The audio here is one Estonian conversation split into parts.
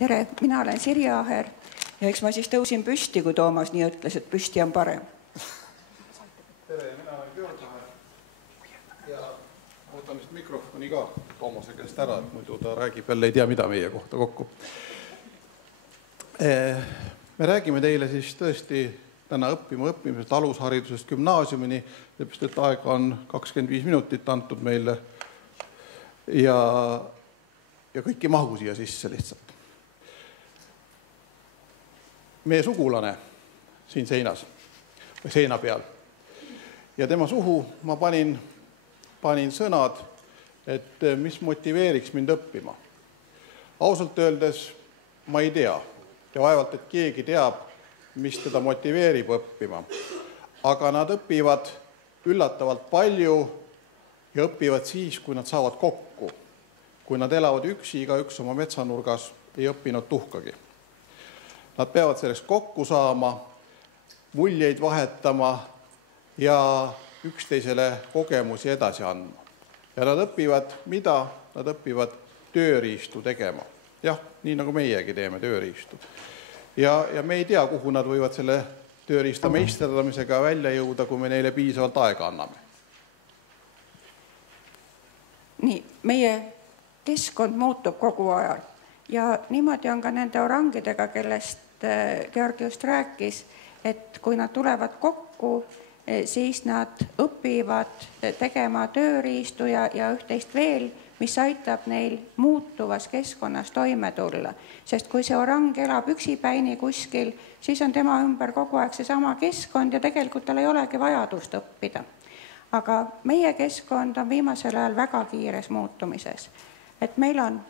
Tere, mina olen Sirje Aher ja eks ma siis tõusin püsti, kui Toomas nii ütles, et püsti on parem. Tere, mina olen Georg Aher ja võtan vist mikrofoni ka Toomase käest ära, et muidu ta räägib jälle ei tea mida meie kohta kokku. Me räägime teile siis tõesti täna õppimisest alusharidusest gümnaasiumini, seepärast et aega on 25 minutit antud meile ja kõik ei mahu siia sisse lihtsalt. Meie sugulane siin seinas või seina peal ja tema suhu ma panin sõnad, et mis motiveeriks mind õppima. Ausalt öeldes ma ei tea ja vaevalt, et keegi teab, mis teda motiveerib õppima. Aga nad õpivad üllatavalt palju ja õpivad siis, kui nad saavad kokku. Kui nad elavad üksi, igaüks oma metsanurgas, ei õppinud tuhkagi. Nad peavad sellest kokku saama, muljeid vahetama ja üksteisele kogemusi edasi andma. Ja nad õpivad, mida? Nad õpivad tööriistu tegema. Jah, nii nagu meiegi teeme tööriistu. Ja me ei tea, kuhu nad võivad selle tööriista meisterdamisega välja jõuda, kui me neile piisavalt aega anname. Nii, meie keskkond muutub kogu ajal ja niimoodi on ka nende orangidega, kellest Georg just rääkis, et kui nad tulevad kokku, siis nad õpivad tegema tööriistu ja üht-teist veel, mis aitab neil muutuvas keskkonnas toime tulla. Sest kui see orang elab üksipäini kuskil, siis on tema ümber kogu aeg seesama keskkond ja tegelikult tal ei olegi vajadust õppida. Aga meie keskkond on viimasel ajal väga kiires muutumises. Et meil on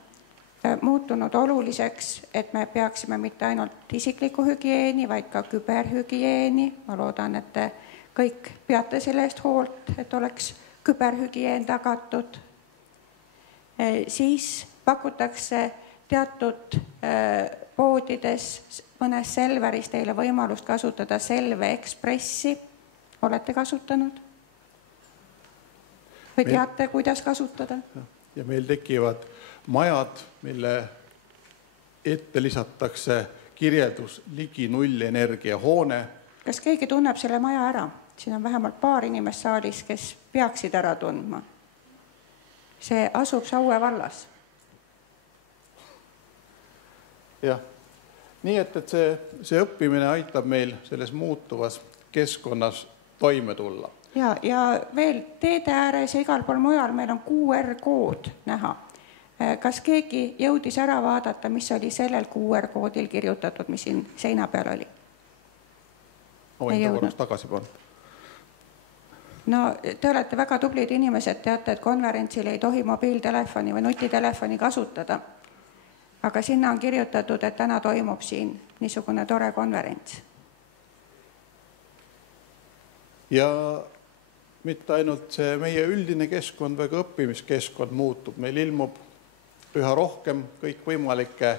muutunud oluliseks, et me peaksime mitte ainult isikliku hügieeni, vaid ka küberhügieeni. Ma loodan, et te kõik peate selle eest hoolt, et oleks küberhügieen tagatud. Siis pakutakse teatud poodides, mõnes Selveris teile võimalust kasutada Selve Ekspressi. Olete kasutanud? Või teate, kuidas kasutada? Ja meil tekivad majad, mille ette lisatakse kirjeldus ligi nullenergia hoone. Kas keegi tunneb selle maja ära? Siin on vähemalt paar inimest saalis, kes peaksid ära tundma. See asub Saue vallas. Jah, nii et see õppimine aitab meil selles muutuvas keskkonnas toime tulla. Ja veel teede ääres ja igal pool mujal meil on QR-kood näha. Kas keegi jõudis ära vaadata, mis oli sellel QR-koodil kirjutatud, mis siin seina peal oli? Ma võin ta korraks tagasi panna. No, te olete väga tublid inimesed, teate, et konverentsil ei tohi mobiiltelefoni või nutitelefoni kasutada. Aga sinna on kirjutatud, et täna toimub siin niisugune tore konverents. Ja mitte ainult see meie üldine keskkond või ka õppimiskeskkond muutub. Meil ilmub üha rohkem kõik võimalikke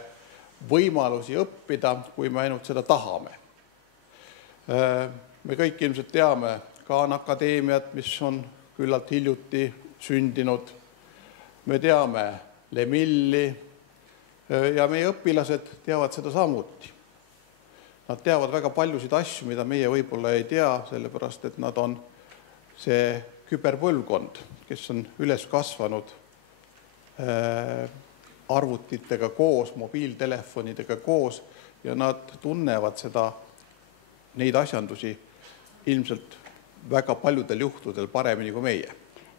võimalusi õppida, kui me ainult seda tahame. Me kõik ilmselt teame Khan Akadeemiat, mis on küllalt hiljuti sündinud. Me teame Lemilli ja meie õpilased teavad seda samuti. Nad teavad väga paljusid asju, mida meie võib-olla ei tea, sellepärast, et nad on see küberpõlvkond, kes on üles kasvanud arvutitega koos, mobiiltelefonidega koos ja nad tunnevad neid asjandusi ilmselt väga paljudel juhtudel paremini kui meie.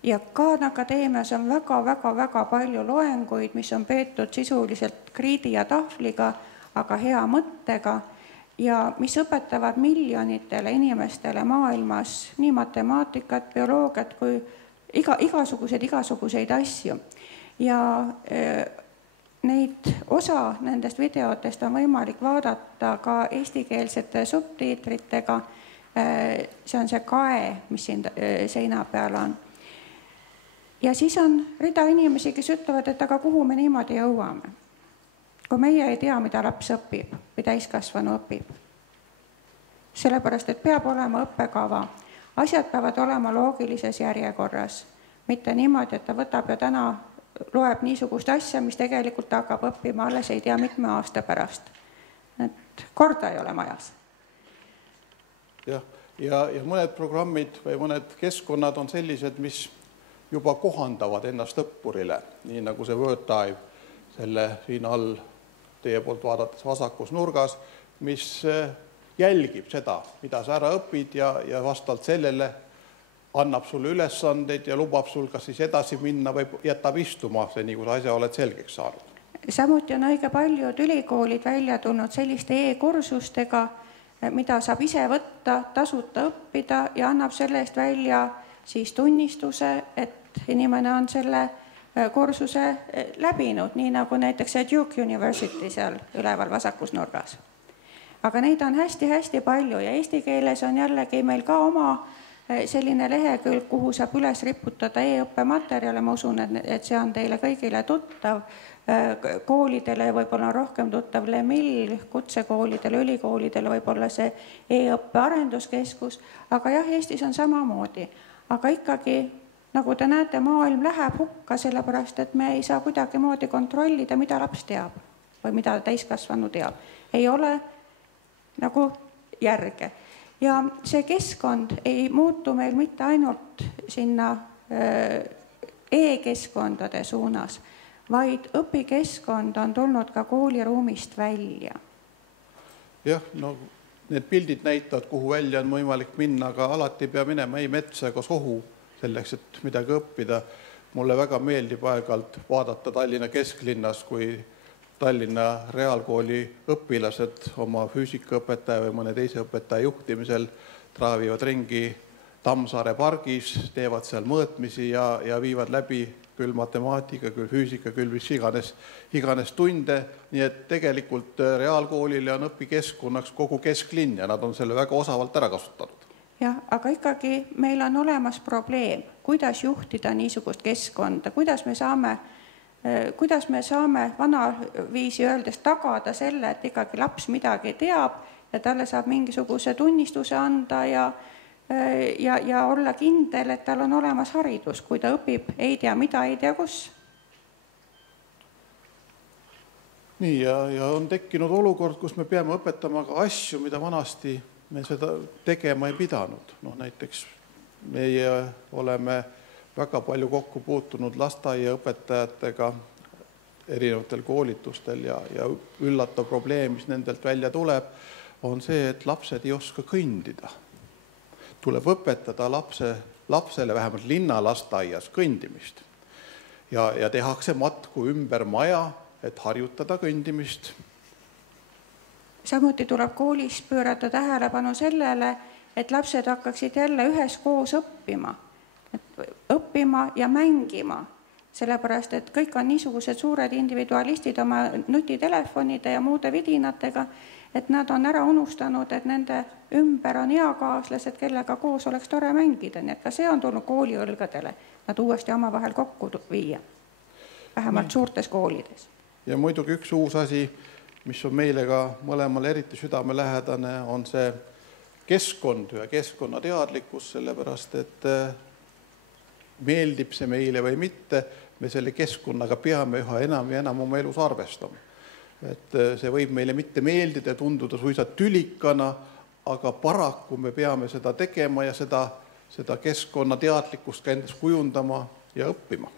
Ja Khan Akadeemias on väga palju loenguid, mis on peetud sisuliselt kriidi ja tahvliga, aga hea mõttega ja mis õpetavad miljonitele inimestele maailmas nii matemaatikat, bioloogiat kui igasuguseid asju. Ja osa nendest videotest on võimalik vaadata ka eestikeelsete subtiitritega. See on see kae, mis siin seina peal on. Ja siis on rida inimesi, kes ütlevad, et aga kuhu me niimoodi jõuame. Kui meie ei tea, mida laps õpib või täiskasvanu õpib. Sellepärast, et peab olema õppekava. Asjad peavad olema loogilises järjekorras. Mitte niimoodi, et ta võtab ja täna loeb niisugust asja, mis tegelikult hakkab õppima alles ei tea mitme aasta pärast. Et korda ei ole majas. Jah, ja mõned programmid või mõned keskkonnad on sellised, mis juba kohandavad ennast õppurile, nii nagu see WordDive, selle siin all teie poolt vaadates vasakus nurgas, mis jälgib seda, mida sa ära õpid ja vastavalt sellele annab sulle ülesandeid ja lubab sul kas siis edasi minna või jätab istuma see, nii kui sa asja oled selgeks saanud. Samuti on õige paljud ülikoolid välja tulnud selliste e-kursustega, mida saab ise võtta, tasuta õppida ja annab selle eest välja siis tunnistuse, et inimene on selle kursuse läbinud, nii nagu näiteks Duke University seal üleval vasakus nurgas. Aga neid on hästi-hästi palju ja eesti keeles on jällegi meil ka oma selline lehekülg, kuhu saab üles riputada e-õppematerjale, ma usun, et see on teile kõigile tuttav, koolidele võib-olla on rohkem tuttav LEMIL, kutsekoolidele, ülikoolidele võib-olla see e-õppe arenduskeskus, aga jah, Eestis on samamoodi, aga ikkagi, nagu te näete, maailm läheb hukka, sellepärast, et me ei saa kuidagi moodi kontrollida, mida laps teab või mida täiskasvanu teab. Ei ole nagu järge. Ja see keskkond ei muutu meil mitte ainult sinna e-keskkondade suunas, vaid õpikeskkond on tulnud ka kooliruumist välja. Jah, no need pildid näitavad, kuhu välja on võimalik minna, aga alati ei pea minema ei metsa ega sohu selleks, et midagi õppida. Mulle väga meeldib aeg-ajalt vaadata Tallinna kesklinnas, kui Tallinna reaalkooli õpilased oma füüsikaõpetaja või mõne teise õpetaja juhtimisel traavivad ringi Tammsaare pargis, teevad seal mõõtmisi ja viivad läbi küll matemaatika, küll füüsika, küll mis iganes tunde. Nii et tegelikult reaalkoolile on õpikeskkonnaks kogu kesklinn ja nad on selle väga osavalt ära kasutanud. Jah, aga ikkagi meil on olemas probleem, kuidas juhtida niisugust keskkonda, kuidas me saame vanaviisi öeldes tagada selle, et ikkagi laps midagi teab ja talle saab mingisuguse tunnistuse anda ja olla kindel, et tal on olemas haridus, kui ta õpib, ei tea mida, ei tea kus. Nii, ja on tekkinud olukord, kus me peame õpetama ka asju, mida vanasti me seda tegema ei pidanud. Näiteks meie oleme väga palju kokku puutunud lasteaiaõpetajatega erinevatel koolitustel ja üllatav probleem, mis nendelt välja tuleb, on see, et lapsed ei oska kõndida. Tuleb õpetada lapsele vähemalt linnalasteaias kõndimist ja tehakse matku ümber maja, et harjutada kõndimist. Samuti tuleb koolis pöörata tähelepanu sellele, et lapsed hakkaksid jälle üheskoos õppima ja mängima, sellepärast, et kõik on niisugused suured individualistid oma nutitelefonide ja muude vidinatega, et nad on ära unustanud, et nende ümber on eakaaslased, kellega koos oleks tore mängida, nii et ka see on tulnud kooli õlgadele, nad uuesti omavahel kokku viia, vähemalt suurtes koolides. Ja muidugi üks uus asi, mis on meile ka mõlemal eriti südamelähedane, on see keskkond ja keskkonnateadlikkus, sellepärast, et meeldib see meile või mitte, me selle keskkonnaga peame üha enam ja enam oma elus arvestama. Et see võib meile mitte meeldida ja tunduda suisa tülikana, aga paraku me peame seda tegema ja seda keskkonnateadlikkust ka endas kujundama ja õppima.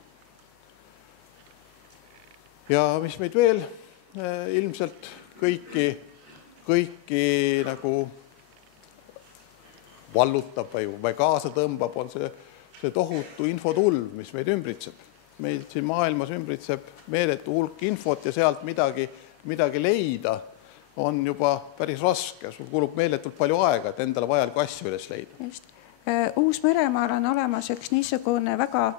Ja mis meid veel ilmselt kõiki nagu vallutab või kaasa tõmbab, on see tohutu infotulv, mis meid ümbritseb. Meid siin maailmas ümbritseb meeletu hulk infot ja sealt midagi leida on juba päris raske. Sul kulub meeletult palju aega, et endale vajaliku asju üles leida. Just. Uus-Meremaal on olemas üks niisugune väga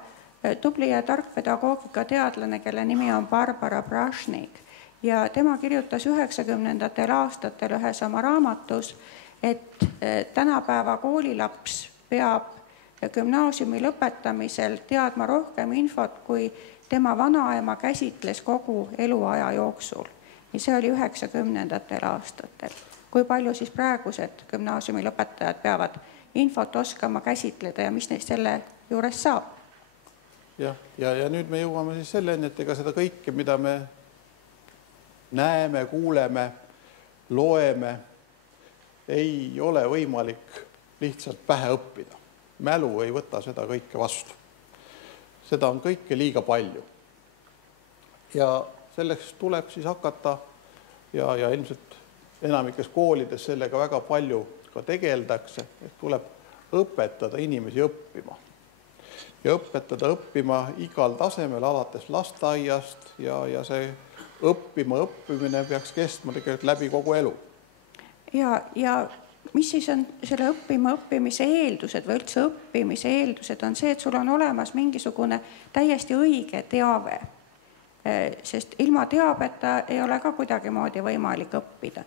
tubli ja tark pedagoogika teadlane, kelle nimi on Barbara Brašnik. Ja tema kirjutas 90. aastatel ühes oma raamatus, et tänapäeva koolilaps peab gümnaasiumi lõpetamisel teadma rohkem infot, kui tema vanaema käsitles kogu eluaja jooksul. Ja see oli 90. aastatel. Kui palju siis praegused gümnaasiumi lõpetajad peavad infot oskama käsitleda ja mis neist selle juures saab? ja nüüd me jõuame siis selleni, et ega seda kõike, mida me näeme, kuuleme, loeme, ei ole võimalik lihtsalt pähe õppida. Mälu ei võta seda kõike vastu. Seda on kõike liiga palju. Ja selleks tuleb siis hakata ja ilmselt enamikes koolides sellega väga palju ka tegeldakse, et tuleb õpetada inimesi õppima. Ja õpetada õppima igal tasemel alates lasteaiast ja see õppimine peaks kestma tegelikult läbi kogu elu. Ja mis siis on selle õppimise eeldused või üldse õppimise eeldused on see, et sul on olemas mingisugune täiesti õige teave, sest ilma teabeta ei ole ka kuidagimoodi võimalik õppida.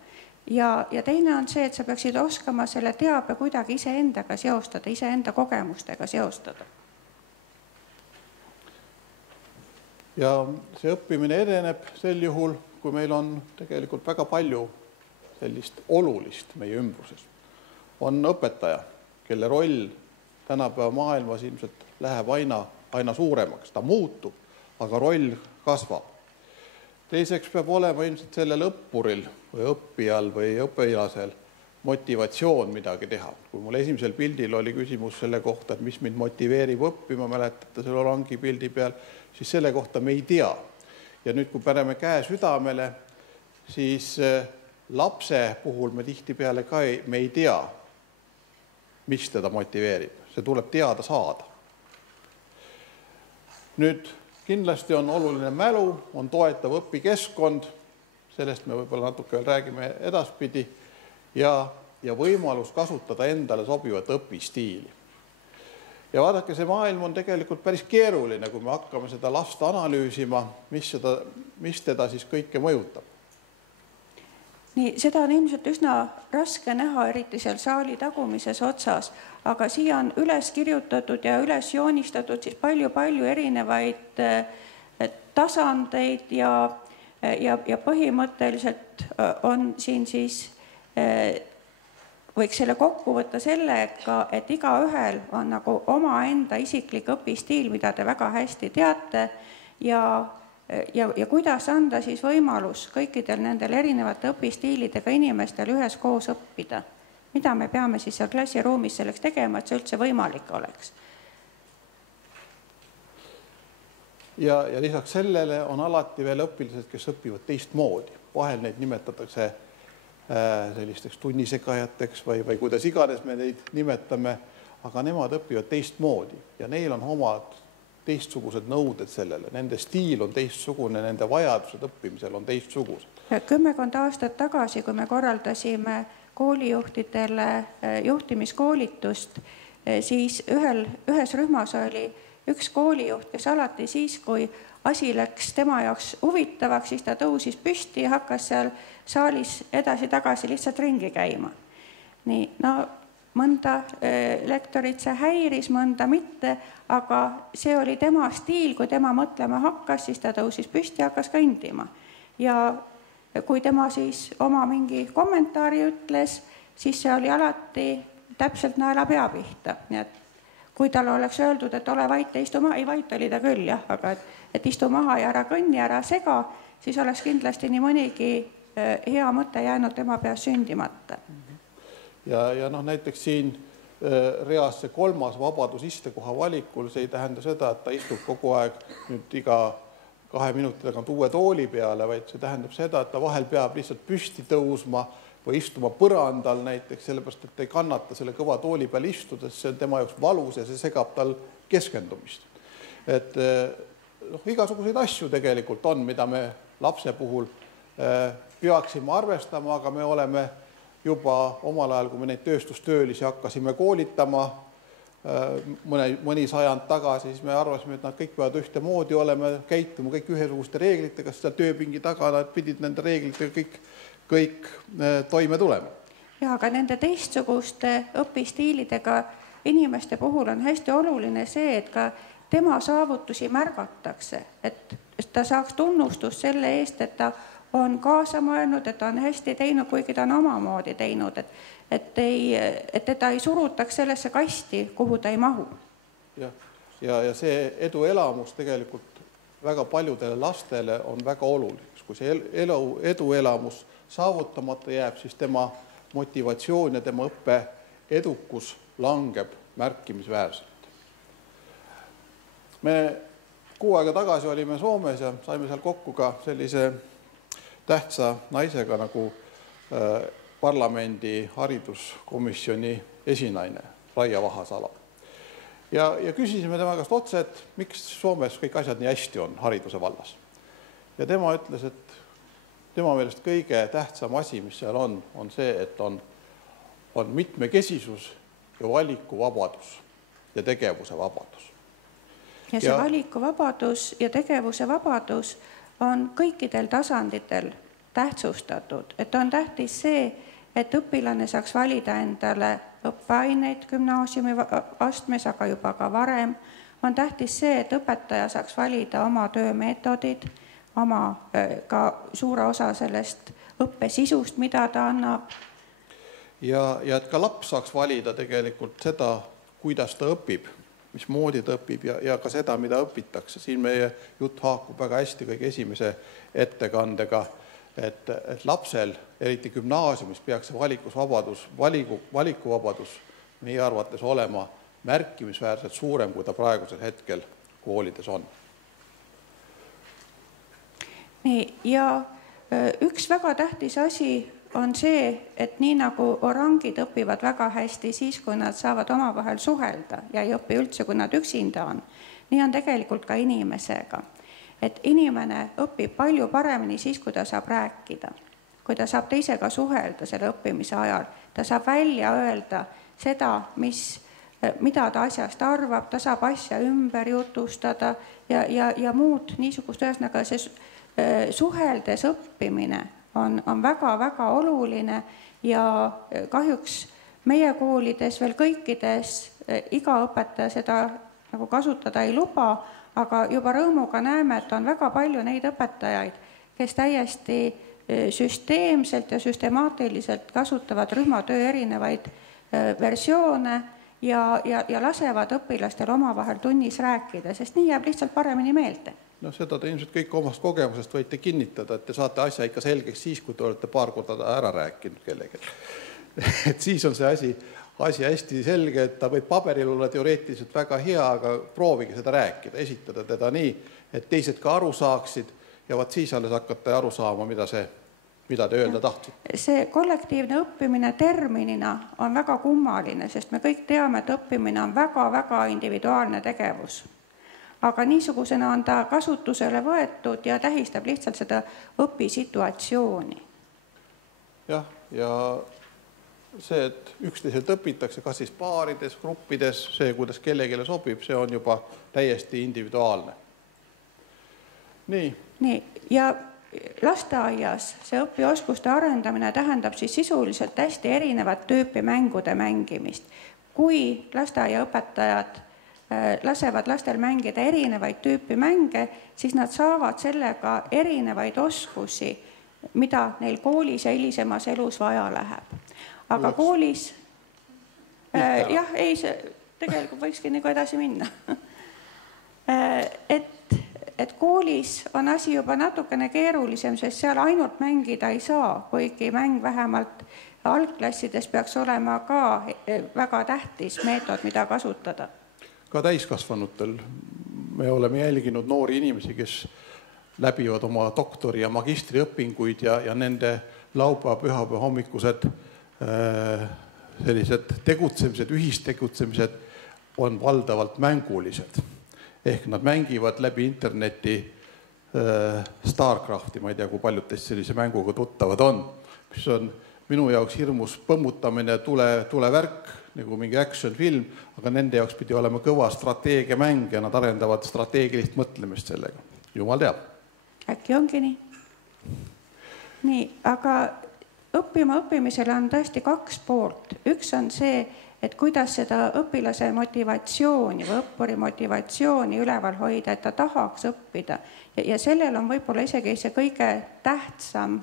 Ja teine on see, et sa peaksid oskama selle teabe kuidagi iseendaga seostada, iseenda kogemustega seostada. Ja see õppimine edeneb sel juhul, kui meil on tegelikult väga palju sellist olulist meie ümbruses. On õpetaja, kelle roll tänapäeva maailmas ilmselt läheb aina suuremaks. Ta muutub, aga roll kasvab. Teiseks peab olema ilmselt sellel õppuril või õppijal või õpilasel motivatsioon midagi teha. Kui mul esimesel pildil oli küsimus selle kohta, et mis mind motiveerib õppima, mäletate selle orangi pildi peal, siis selle kohta me ei tea. Ja nüüd, kui paneme käe südamele, siis lapse puhul me tihtipeale ka me ei tea, mis teda motiveerib. See tuleb teada saada. Nüüd kindlasti on oluline mälu, on toetav õpikeskkond, sellest me võib-olla natuke veel räägime edaspidi, ja võimalus kasutada endale sobivat õpistiili. Ja vaadake, see maailm on tegelikult päris keeruline, kui me hakkame seda last analüüsima, mis teda siis kõike mõjutab. Nii, seda on ilmselt üsna raske näha, eriti seal saali tagumises otsas, aga siia on üles kirjutatud ja üles joonistatud siis palju erinevaid tasandeid ja põhimõtteliselt on siin siis, võiks selle kokku võtta sellega, et igaühel on nagu omaenda isiklik õpistiil, mida te väga hästi teate ja kuidas anda siis võimalus kõikidel nendel erinevate õpistiilidega inimestel üheskoos õppida. Mida me peame siis seal klassiruumis selleks tegema, et see üldse võimalik oleks? Ja lisaks sellele on alati veel õpilased, kes õpivad teistmoodi. Vahel neid nimetatakse sellisteks tunnisegajateks või kuidas iganes me neid nimetame, aga nemad õpivad teistmoodi ja neil on omad teistsugused nõuded sellele. Nende stiil on teistsugune, nende vajadused õppimisel on teistsugused. 10 aastat tagasi, kui me korraldasime koolijuhtidele juhtimiskoolitust, siis ühes rühmas oli üks koolijuht, kes alati siis, kui asi läks tema jaoks huvitavaks, siis ta tõusis püsti ja hakkas seal saalis edasi-tagasi lihtsalt ringi käima. Nii, no mõnda lektorit see häiris, mõnda mitte, aga see oli tema stiil, kui tema mõtlema hakkas, siis ta tõusis püsti ja hakkas kõndima. Ja kui tema siis oma mingi kommentaari ütles, siis see oli alati täpselt naela pea pihta. Nii et kui tal oleks öeldud, et ole vait ja istu maha, ei vait oli ta küll, jah, aga et istu maha ja ära kõnni, ära sega, siis oleks kindlasti nii mõnigi hea mõte jäänud tema peas sündimata. Ja näiteks siin reas see 3. vabadus istekoha valikul, see ei tähenda seda, et ta istub kogu aeg nüüd iga 2 minuti tagant uue tooli peale, vaid see tähendab seda, et ta vahel peab lihtsalt püsti tõusma või istuma põrandal näiteks, sellepärast, et ei kannata selle kõva tooli peal istudes, see on tema jaoks valus ja see segab tal keskendumist. Et igasuguseid asju tegelikult on, mida me lapse puhul peaksime arvestama, aga me oleme juba omal ajal, kui me neid tööstustöölisi hakkasime koolitama mõni sajand tagasi, siis me arvasime, et nad kõik peavad ühtemoodi olema, käituma kõik ühesuguste reeglitega, seda tööpingi taga nad pidid nende reeglitega kõik toime tulema. Ja, aga nende teistsuguste õpistiilidega inimeste puhul on hästi oluline see, et ka tema saavutusi märgatakse, et ta saaks tunnustust selle eest, et ta on kaasa mõelnud, et ta on hästi teinud, kuigi ta on omamoodi teinud, et teda ei surutaks sellesse kasti, kuhu ta ei mahu. Ja, ja see eduelamus tegelikult väga paljudele lastele on väga oluline. Kui see eduelamus saavutamata jääb, siis tema motivatsioon ja tema õppe edukus langeb märkimisväärselt. Me 6 aega tagasi olime Soomes ja saime seal kokku ka sellise tähtsa naisega nagu parlamendi hariduskomisjoni esinaine Raia Vahasalo. Ja küsisime tema käest otse, et miks Soomes kõik asjad nii hästi on hariduse vallas. Ja tema ütles, et tema meelest kõige tähtsam asi, mis seal on see, et on mitmekesisus ja valikuvabadus ja tegevuse vabadus. Ja see valikuvabadus ja tegevuse vabadus on kõikidel tasanditel tähtsustatud. Et on tähtis see, et õpilane saaks valida endale õppeaineid gümnaasiumi astmes, aga juba ka varem. On tähtis see, et õpetaja saaks valida oma töömeetodid, ka suure osa sellest õppesisust, mida ta annab. Ja et ka laps saaks valida tegelikult seda, kuidas ta õpib, mismoodi ta õpib ja ka seda, mida õpitakse. Siin meie jutt haakub väga hästi kõige esimese ettekandega, et lapsel, eriti gümnaasiumis, peaks valikuvabadus meie arvates olema märkimisväärselt suurem, kui ta praegusel hetkel koolides on. Ja üks väga tähtis asi on see, et nii nagu orangid õpivad väga hästi siis, kui nad saavad omavahel suhelda ja ei õpi üldse, kui nad üksinda on, nii on tegelikult ka inimesega. Et inimene õpib palju paremini siis, kui ta saab rääkida, kui ta saab teisega suhelda selle õppimise ajal, ta saab välja öelda seda, mida ta asjast arvab, ta saab asja ümber jutustada ja muud niisugust ühesõnaga see suheldes õppimine on väga-väga oluline ja kahjuks meie koolides veel kõikides iga õpetaja seda nagu kasutada ei luba, aga juba rõõmuga näeme, et on väga palju neid õpetajaid, kes täiesti süsteemselt ja süstemaatiliselt kasutavad rühmatöö erinevaid versioone ja lasevad õpilastel omavahel tunnis rääkida, sest nii jääb lihtsalt paremini meelde. No seda te ilmselt kõik omast kogemusest võite kinnitada, et te saate asja ikka selgeks siis, kui te olete paar korda ära rääkinud kellegi. Et siis on see asi hästi selge, et ta võib paberil olla teoreetiliselt väga hea, aga proovige seda rääkida, esitada teda nii, et teised ka aru saaksid ja siis alles hakkate aru saama, mida te öelda tahtsid. See kollektiivne õppimine terminina on väga kummaline, sest me kõik teame, et õppimine on väga-väga individuaalne tegevus. Aga niisugusena on ta kasutusele võetud ja tähistab lihtsalt seda õpisituatsiooni. Ja see, et üksteiselt õpitakse, kas siis paarides, gruppides, see, kuidas kellegile sobib, see on juba täiesti individuaalne. Nii, ja lasteaias see õpioskuste arendamine tähendab siis sisuliselt hästi erinevat tüüpi mängude mängimist. Kui lasteaiaõpetajad lasevad lastel mängida erinevaid tüüpi mänge, siis nad saavad sellega erinevaid oskusi, mida neil koolis ja hilisemas elus vaja läheb. Aga koolis, tegelikult võikski nagu edasi minna. Et koolis on asi juba natukene keerulisem, sest seal ainult mängida ei saa, kuigi mäng vähemalt algklassides peaks olema ka väga tähtis meetod, mida kasutada. Ka täiskasvanutel me oleme jälginud noori inimesi, kes läbivad oma doktori- ja magistriõpinguid ja nende laupäeva-pühapäeva hommikused sellised tegutsemised, ühistegutsemised on valdavalt mängulised. Ehk nad mängivad läbi interneti Starcrafti, ma ei tea, kui paljud teist sellise mänguga tuttavad on, mis on minu jaoks hirmus põmmutamine, tulevärk, nagu mingi action film, aga nende jaoks pidi olema kõva strateegiamäng ja nad arendavad strateegilist mõtlemist sellega. Jumal teab. Äkki ongi nii? Nii, aga õppimisele on tõesti 2 poolt. Üks on see, et kuidas seda õpilase motivatsiooni või õppuri motivatsiooni üleval hoida, et ta tahaks õppida. Ja sellel on võib-olla isegi see kõige tähtsam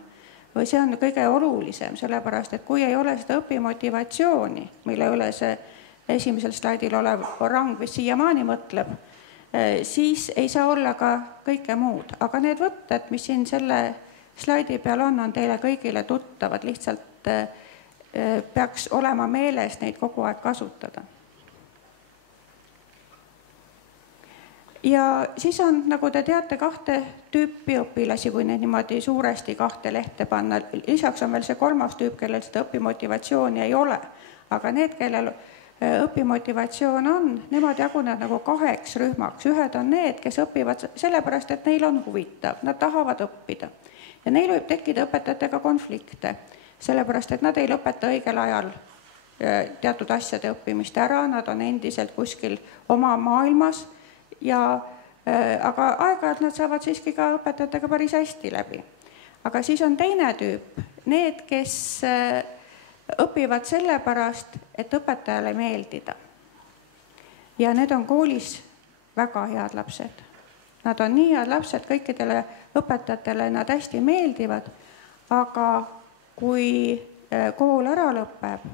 või see on kõige olulisem, sellepärast, et kui ei ole seda õpimotivatsiooni, mille üle see esimesel slaidil olev orang, mis siiamaani mõtleb, siis ei saa olla ka kõike muud. Aga need võtted, mis siin selle slaidi peal on teile kõigile tuttavad, lihtsalt peaks olema meeles neid kogu aeg kasutada. Ja siis on, nagu te teate, 2 tüüpi õpilasi, kui neid niimoodi suuresti 2 lehte panna. Lisaks on veel see 3. tüüp, kellel seda õpimotivatsiooni ei ole. Aga need, kellel õpimotivatsioon on, nemad jagunevad nagu 2 rühmaks. Ühed on need, kes õpivad sellepärast, et neil on huvitav, nad tahavad õppida. Ja neil võib tekkida õpetajatega konflikte, sellepärast, et nad ei lõpeta õigel ajal teatud asjade õppimist ära, nad on endiselt kuskil oma maailmas, aga aeg-ajalt nad saavad siiski ka õpetajatega päris hästi läbi. Aga siis on teine tüüp, need, kes õpivad sellepärast, et õpetajale meeldida. Ja need on koolis väga head lapsed. Nad on nii head lapsed, kõikidele õpetajatele nad hästi meeldivad, aga kui kool ära lõpeb,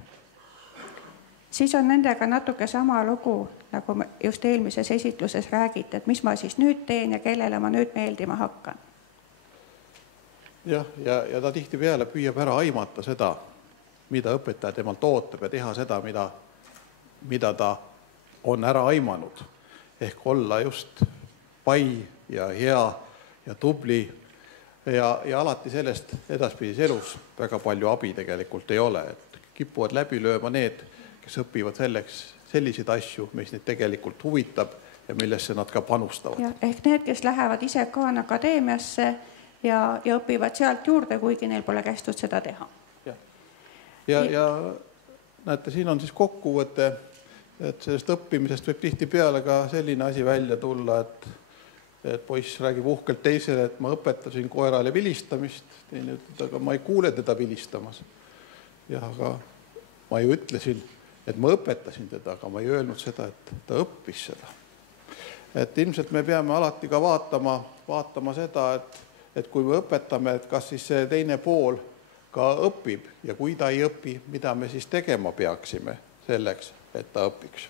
siis on nendega natuke sama lugu, nagu just eelmises esitluses räägite, et mis ma siis nüüd teen ja kellele ma nüüd meeldima hakkan. Jah, ja ta tihtipeale püüab ära aimata seda, mida õpetaja temalt ootab ja teha seda, mida ta on ära aimanud. Ehk olla just pai ja hea ja tubli ja alati sellest edaspidis elus väga palju abi tegelikult ei ole. Et kipuvad läbi lööma need, kes õpivad selliseid asju, mis neid tegelikult huvitab ja millesse nad ka panustavad. Ja, ehk need, kes lähevad ise ka akadeemiasse ja õpivad sealt juurde, kuigi neil pole kästud seda teha. Ja näete, siin on siis kokkuvõte, et sellest õppimisest võib tihtipeale ka selline asi välja tulla, et poiss räägib uhkelt teisele, et ma õpetasin koerale vilistamist, teine ütleb, aga ma ei kuule teda vilistamas. Jah, aga ma ju ütlesin, et ma õpetasin teda, aga ma ei öelnud seda, et ta õppis seda. Et ilmselt me peame alati ka vaatama seda, et kui me õpetame, et kas siis see teine pool ka õpib ja kui ta ei õpi, mida me siis tegema peaksime selleks, et ta õpiks.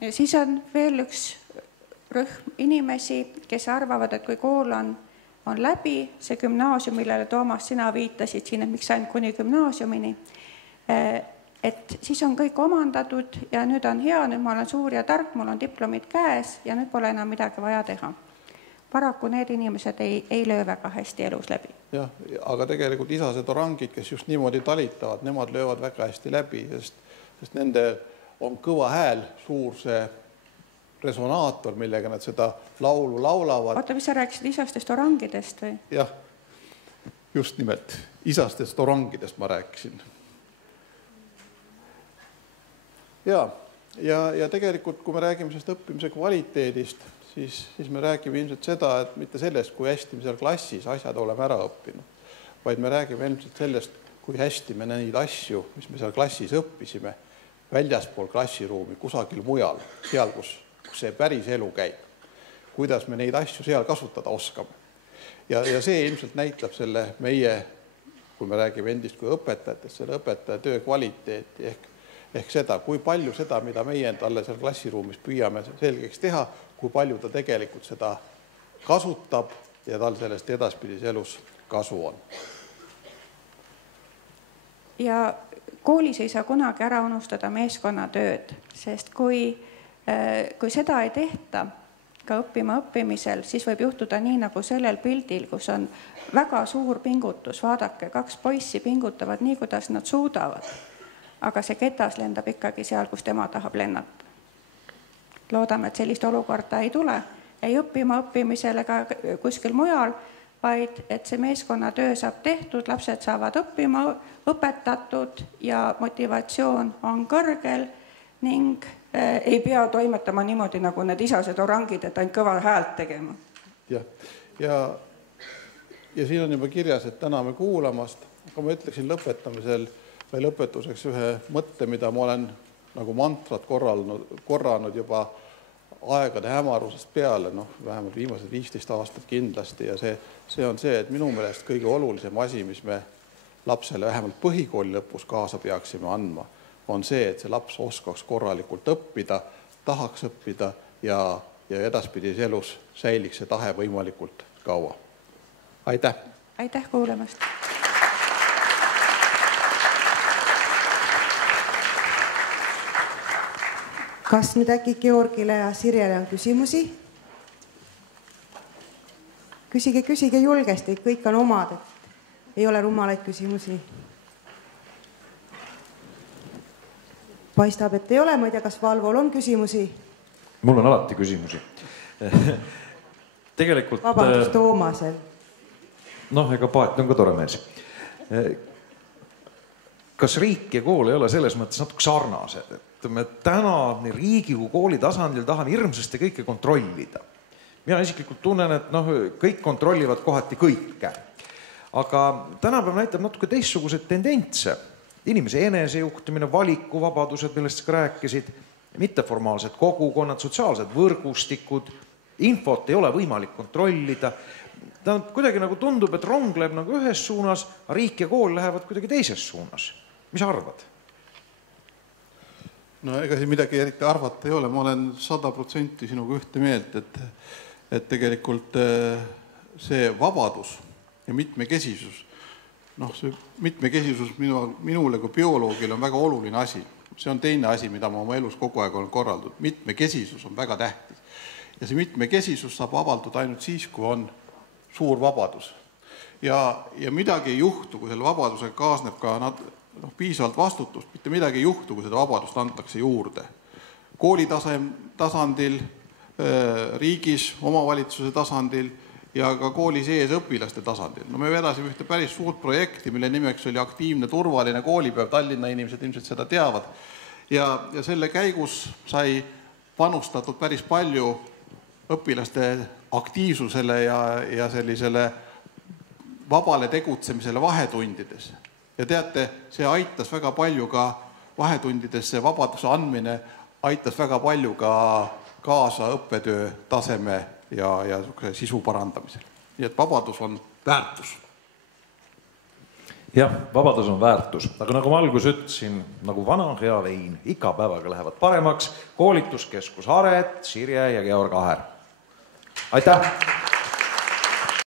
Ja siis on veel üks rühm inimesi, kes arvavad, et kui kool on läbi, see gümnaasium, millele Toomas, sina viitasid siin, et miks ainult kuni gümnaasiumini, et siis on kõik omandatud ja nüüd on hea, nüüd ma olen suur ja tark, mul on diplomid käes ja nüüd pole enam midagi vaja teha. Paraku need inimesed ei löö väga hästi elus läbi. Jah, aga tegelikult isased orangid, kes just niimoodi talitavad, nemad löövad väga hästi läbi, sest nende on kõva hääl, suur see resonaator, millega nad seda laulu laulavad. Oota, mis sa rääkisid isastest orangidest või? Jah, just nimelt. Isastest orangidest ma rääkisin. Ja tegelikult, kui me räägime sellest õppimise kvaliteedist, siis me räägime ilmselt seda, et mitte sellest, kui hästi me seal klassis asjad oleme ära õppinud, vaid me räägime ilmselt sellest, kui hästi me neid asju, mis me seal klassis õppisime, väljaspool klassiruumi, kusagil mujal, seal, kus see päris elu käib, kuidas me neid asju seal kasutada oskame. Ja see ilmselt näitab selle meie, kui me räägime endist kui õpetajatest, selle õpetaja töö kvaliteeti ehk seda, kui palju seda, mida meie talle seal klassiruumis püüame selgeks teha, kui palju ta tegelikult seda kasutab ja tal sellest edaspidis elus kasu on. Ja koolis ei saa kunagi ära unustada meeskonnatööd, sest kui seda ei tehta ka õppimisel, siis võib juhtuda nii nagu sellel pildil, kus on väga suur pingutus. Vaadake, 2 poissi pingutavad nii, kuidas nad suudavad, aga see ketas lendab ikkagi seal, kus tema tahab lennata. Loodame, et sellist olukorda ei tule, ei õppimisel ega kuskil mujal, vaid et see meeskonnatöö saab tehtud, lapsed saavad õppima, õpetatud ja motivatsioon on kõrgel ning ei pea toimetama niimoodi, nagu need isased orangid, et ainult kõva häält tegema. Ja siin on juba kirjas, et täname kuulamast, aga ma ütleksin lõpetamisel või lõpetuseks ühe mõtte, mida ma olen nagu mantrat korranud juba aegade hämarusest peale, vähemalt viimased 15 aastat kindlasti ja see on see, et minu meelest kõige olulisem asi, mis me lapsele vähemalt põhikooli lõpus kaasa peaksime andma, on see, et see laps oskaks korralikult õppida tahaks õppida ja edaspidis elus säiliks see tahe võimalikult kaua. Aitäh! Aitäh kuulamast! Kas nüüd äkki Georgile ja Sirjele on küsimusi? Küsige julgesti, kõik on omad, et ei ole rumalaid küsimusi. Paistab, et ei ole, ma ei tea, kas Valvol on küsimusi? Mul on alati küsimusi. Tegelikult... Vabandust Toomasel. Ega Paet on ka tore mees. Kas riik ja kool ei ole selles mõttes natuke sarnased? Et me täna nii riigi kui kooli tasandil tahame hirmsasti kõike kontrollida. Mina isiklikult tunnen, et kõik kontrollivad kohati kõike. Aga tänapäev näitab natuke teistsugused tendentse. Inimese enesejuhtimine, valikuvabadused, millest sa ka rääkisid, mitteformaalsed kogukonnad, sotsiaalsed võrgustikud, infot ei ole võimalik kontrollida. Kuidagi nagu tundub, et rong läheb nagu ühes suunas, aga riik ja kool lähevad kuidagi teises suunas. Mis arvad? Ega siin midagi eriti arvata ei ole. Ma olen 100% sinuga ühte meelt, et tegelikult see vabadus ja mitmekesisus, see mitmekesisus minule kui bioloogile on väga oluline asi. See on teine asi, mida ma oma elus kogu aeg olen korraldanud. Mitmekesisus on väga tähtis. Ja see mitmekesisus saab avalduda ainult siis, kui on suur vabadus. Ja midagi ei juhtu, kui selle vabadusega kaasneb ka piisavalt vastutust, mitte midagi ei juhtu, kui seda vabadust antakse juurde. Kooli tasandil, riigis, omavalitsuse tasandil ja ka kooli sees õpilaste tasandil. Me vedasime ühte päris suurt projekti, mille nimeks oli aktiivne turvaline koolipäev. Tallinna inimesed ilmselt seda teavad. Ja selle käigus sai panustatud päris palju õpilaste aktiivsusele ja sellisele vabale tegutsemisele vahetundides. Ja teate, see aitas väga palju ka vahetundidesse vabaduse andmine, aitas väga palju ka kaasa õppetöö taseme ja sisu parandamisel. Nii et vabadus on väärtus. Jah, vabadus on väärtus. Aga nagu ma algus ütlesin, nagu vana hea vein, iga päevaga lähevad paremaks. Koolituskeskus Haret, Sirje ja Georg Aher. Aitäh!